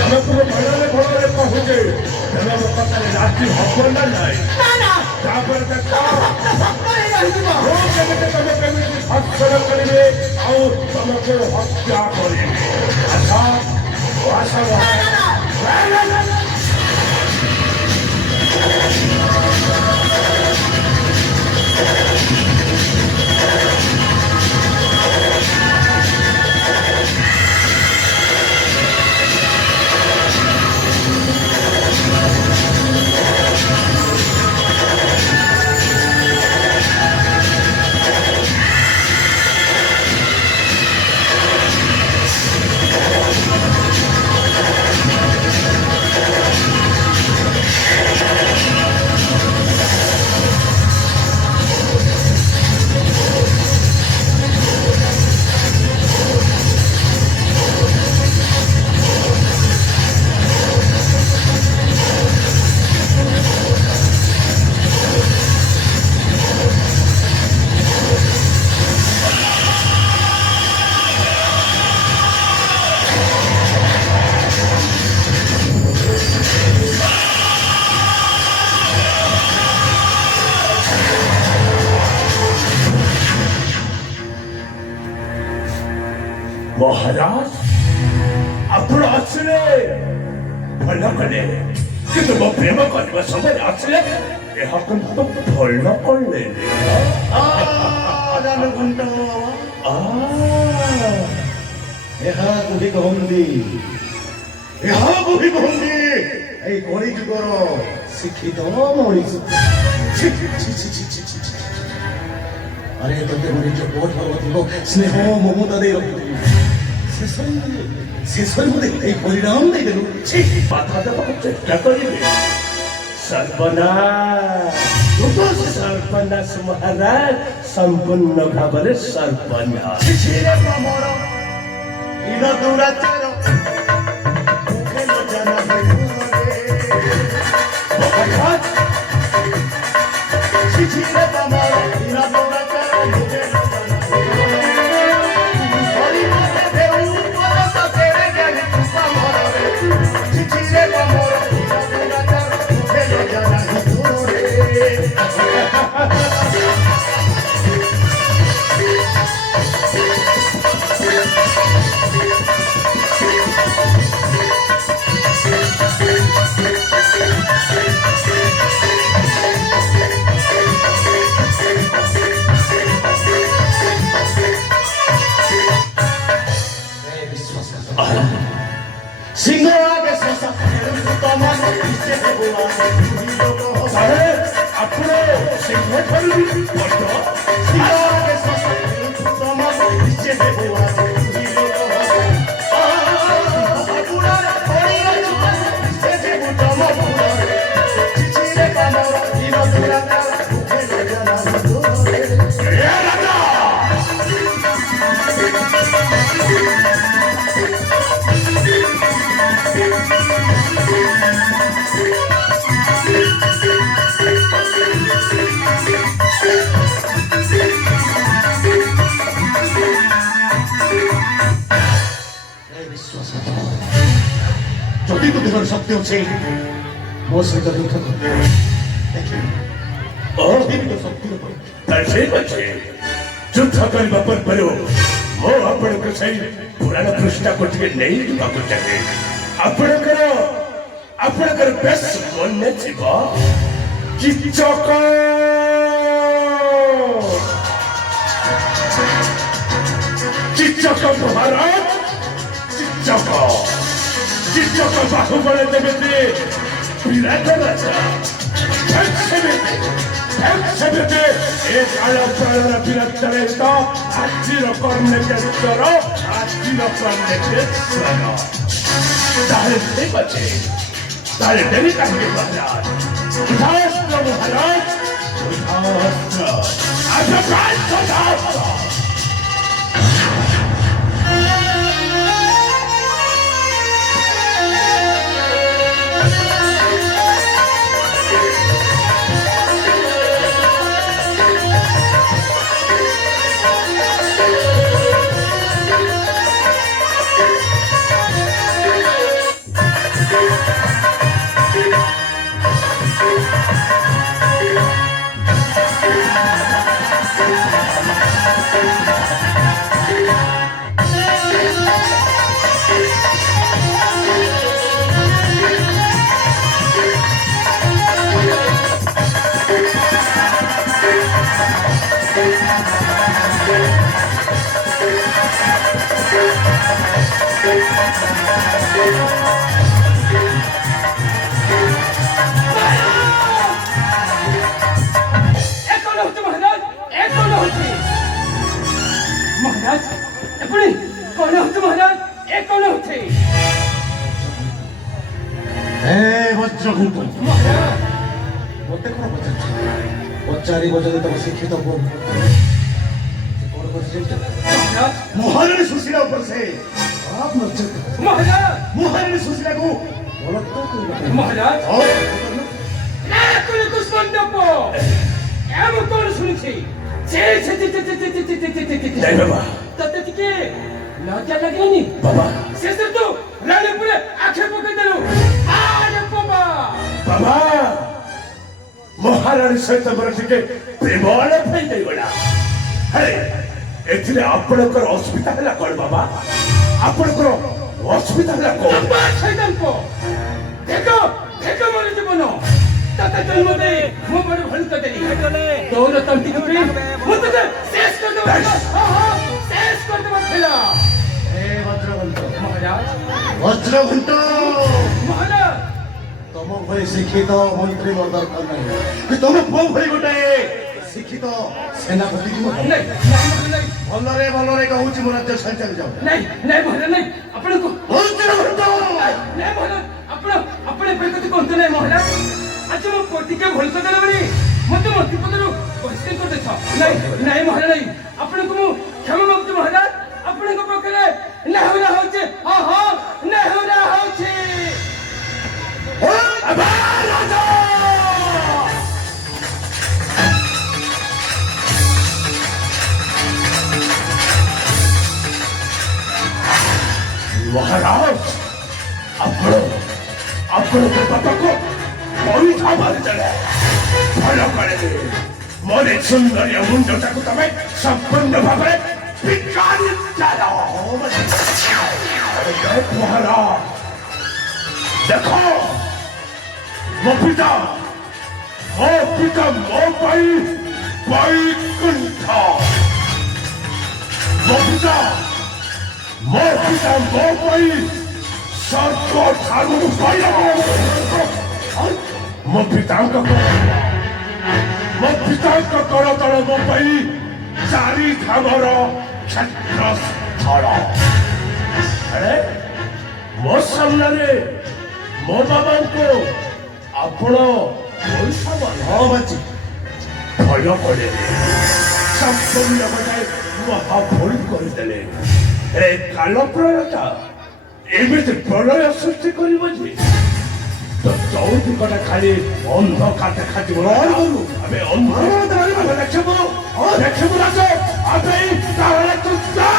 ଆମକୁ ଭଲରେ ଭଲରେ କହୁଛେ ତେଣୁ ମୋ କଥାରେ ରାଜି ହବ ନା ନାଇଁ? ତାପରେ ଦେଖ କେମିତି ତମେ କେମିତି ଭକ୍ଷଣ କରିବେ ଆଉ ତମକୁ ହତ୍ୟା କରିବେ। ଆସ ଆସ महाराज आपण आसले भल कले किंतु मो प्रेम करने समय आसले यह तो भल कले जुगर शिक्षित मनीष अरे तुमके मनीष बहुत भगवती स्नेह ममता दे शेषर मते परिणाम दे देलु बाधा देवाक चेष्टा करिबे सर्वनाश महाराज संपूर्ण भाव सर्वनाश शक्ति अच्छे मो सहित युद्ध युद्ध करने पर मो आपण सही पुराण पृष्ठा को नहीं चाहे आपणकर बेस मन चिचक महाराज चिचक बाहुबल देवे विराट राजा आजिर कर्णकेश्वर आजिर कर्णकेश्वर ठीक अच्छे डेरी कहे महाराज उदास्त्र महाराज उदास्त्र ବଜ୍ରଘୁଣ୍ଟ ମହାରାଜ ମତେ କଣ ପଚାରୁଛ? ପଚାରି ପଚାରି ତମ ଶିକ୍ଷିତ ପୁଅ ସେ କଣ କରିଛି ମହାରାଜ ମହାରାଣୀ ସୁଶୀଳା ଉପରେ ସେ ଖରାପ ନଜର ମହାରାଜ ମହାରାଣୀ ସୁଶୀଳାକୁ ବଳତ୍କାର କରିବା ମହାରାଜ ହଁ ନାୟକରେ କୁଷ୍ମଣ୍ଡପ ମୁଁ କଣ ଶୁଣିଛି ଛେ ଛେ ଛେ ଛେ ଛେ ଛେ ଛେ ଛେ ଛେ ଛେ ଛେ ନାଇଁ ବାବା ତତେ ଟିକେ ଲଜ୍ଜା ଲାଗିଲାନି ବାବା ଶେଷରେ ତୁ ରାଣୀ ଉପରେ ଆଖି ପକେଇଦେଲୁ ଆରେ ବାବା ବାବା ମହାରାଣୀ ସହିତ ମୋର ଟିକେ ପ୍ରେମ ଆଳାପ ହେଇଯାଇଗଲା ଆରେ ଏଥିରେ ଆପଣଙ୍କର ଅସୁବିଧା ହେଲା କଣ ବାବା ଆପଣଙ୍କର ଅସୁବିଧା ହେଲା କଣ ଶୈତାନକୁ ଦେଖ ଦେଖ ମୋର ଜୀବନ ତତେ ଜନ୍ମ ଦେଇ ମୁଁ ବଡ଼ ଭଲ କରିଦେଲି ତୋର ତଣ୍ଟି ଚିପି ମୁଁ ତତେ ଶେଷ କରିଦେବା ଶେଷ କରିଦେବା ଥିଲା ଏ ବଜ୍ରଘୁଣ୍ଟ ମହାରାଜ ବଜ୍ରଘୁଣ୍ଟ ମହାରାଜ ତମ ଭଳି ଶିକ୍ଷିତ ମନ୍ତ୍ରୀ ମୋର ଦରକାର ନାହିଁ କି ତମ ପୁଅ ଭଳି ଗୋଟାଏ ଶିକ୍ଷିତ ସେନାପତି କି ମୁଁ ନାଇଁ ନାଇଁ ନାଇଁ ଭଲରେ ଭଲରେ କହୁଛି ମୋ ରାଜ୍ୟ ସଞ୍ଚାଳି ଯାଉ ନାଇଁ ନାଇଁ ମହାରାଜ ନାଇଁ ଆପଣଙ୍କୁ ବଜ୍ରଘୁଣ୍ଟ ନାଇଁ ମହାରାଜ ଆପଣ ଏପରି କଥା କୁହନ୍ତୁ ନାହିଁ ମହାରାଜ ଆଜି ମୋ ପୁଅ ଟିକେ ଭଲ କରିଦେଲା ବୋଲି ମୋତେ ମନ୍ତ୍ରୀପଦରୁ ବହିଷ୍କାର କରିଦେଇଛ ନାଇଁ ନାଇଁ ମହାରାଜ ନାଇଁ ଆପଣଙ୍କୁ ମୁଁ କ୍ଷମା ମାଗୁଛି ମହାରାଜ ଆପଣଙ୍କ ପାଖରେ ନେହୁରା ହଉଛି ନେହୁରା ହଉଛି ମହାରାଜ ଆପଣଙ୍କ ବାପାକୁ ପଇସା ମାରିଦେଲେ ଭଲ କଲେ ମୋର ସୁନ୍ଦର ମୁଣ୍ଡଟାକୁ ତମେ ସମ୍ପୂର୍ଣ୍ଣ ଭାବରେ ବିକାରି ଚାଲ ମହାରାଜ ଦେଖ ମୋ ପିତା ମୋ ପାଇଁ ବୈକୁଣ୍ଠ ମୋ ପିତା ମୋ ପାଇଁ ସ୍ୱର୍ଗ ଠାରୁ ମୋ ପିତାଙ୍କ କରତଳ ମୋ ପାଇଁ ଚାରି ଧାମର କ୍ଷେତ୍ରସ୍ଥଳ ଆରେ ମୋ ସାମ୍ନାରେ ମୋ ବାବାଙ୍କୁ ଆପଣ ପଇସା ହଁ ବାଚି ଭୟ କଲେ ସମ୍ପୂର୍ଣ୍ଣ ବଜାୟ ମହା ଭୁଲ କରିଦେଲେ ଏ କାଳ ପ୍ରଳୟଟା ଏମିତି ପ୍ରଳୟ ସୃଷ୍ଟି କରିବ ଯେ ତ ଚୌଦିକଟା ଖାଲି ଅନ୍ଧକାର ଦେଖାଯିବ ଆମେ ଅନ୍ଧ ଦେଖିବୁ ରାଜ ଆମେ ତାହେଲେ ତୁ ଯା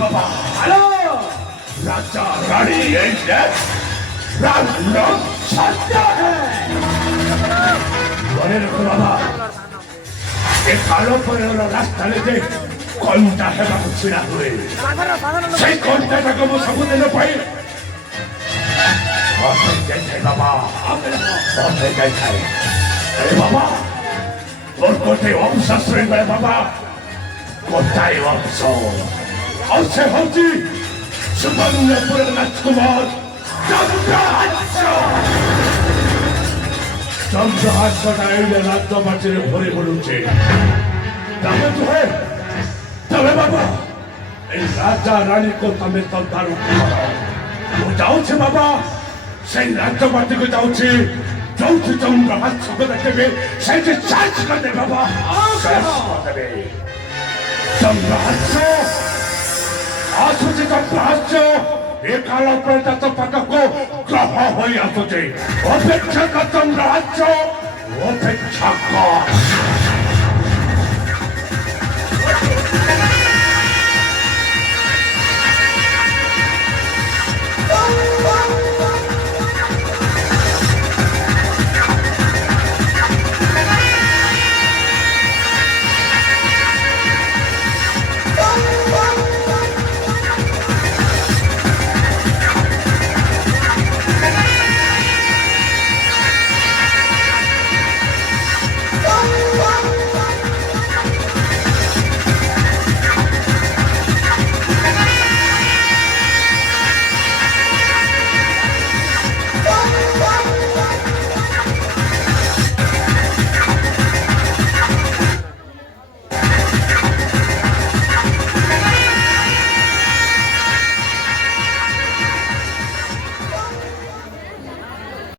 বাবা হ্যালো রাজা রানী এই যে রান্নাম সাজা মনে রাখো বাবা এ কালো পরে হলো রাস্তা লেগে কলটা হেବାକୁ ଛିଡ଼ା ହୁଏ সেই কলটাটাকে ମୁଁ ସବୁଦିନ ପାଇଁ ଅଫେଇ ଯାଇଥାଏ ବାବା ଅଫେଇ ଯାଇଥାଏ ଏ ବାବା ମୋର ଗୋଟେ ଅଫିସର ଶୋଇବେଳେ ବାବା ଗୋଟାଏ ଅଫିସର ଆଉ ସେ ହଉଛି ସୁବର୍ଣ୍ଣପୁର ରାଜକୁମାର ଚନ୍ଦ୍ରହାସଟା ଏଇନେ ରାଜବାଟୀରେ ଭରି ବୁଲୁଛି ତମେ ତୁହେ ତମେ ବାବା এই রাজা রানীকে তমে তদারক কর ମୁଁ ଯାଉଛି ବାବା ସେଇ ରାଜବାଟୀକୁ ଯାଉଛି ଯୋଉଠି ଚନ୍ଦ୍ରହାସକୁ ଦେଖିବେ ସେଇଠି ଚାର୍ଜ କରିଦେବେ ବାବା ଚାର୍ଜ କରିଦେବେ ଚନ୍ଦ୍ରହାସ ଆସୁଛି ଚନ୍ଦ୍ରହାସ ଏ କାଳ ପ୍ରେତ ତ ପାଖକୁ ଗ୍ରହ ହୋଇ ଆସୁଛି ଅପେକ୍ଷା କର ଚନ୍ଦ୍ରହାସ ଅପେକ୍ଷା କର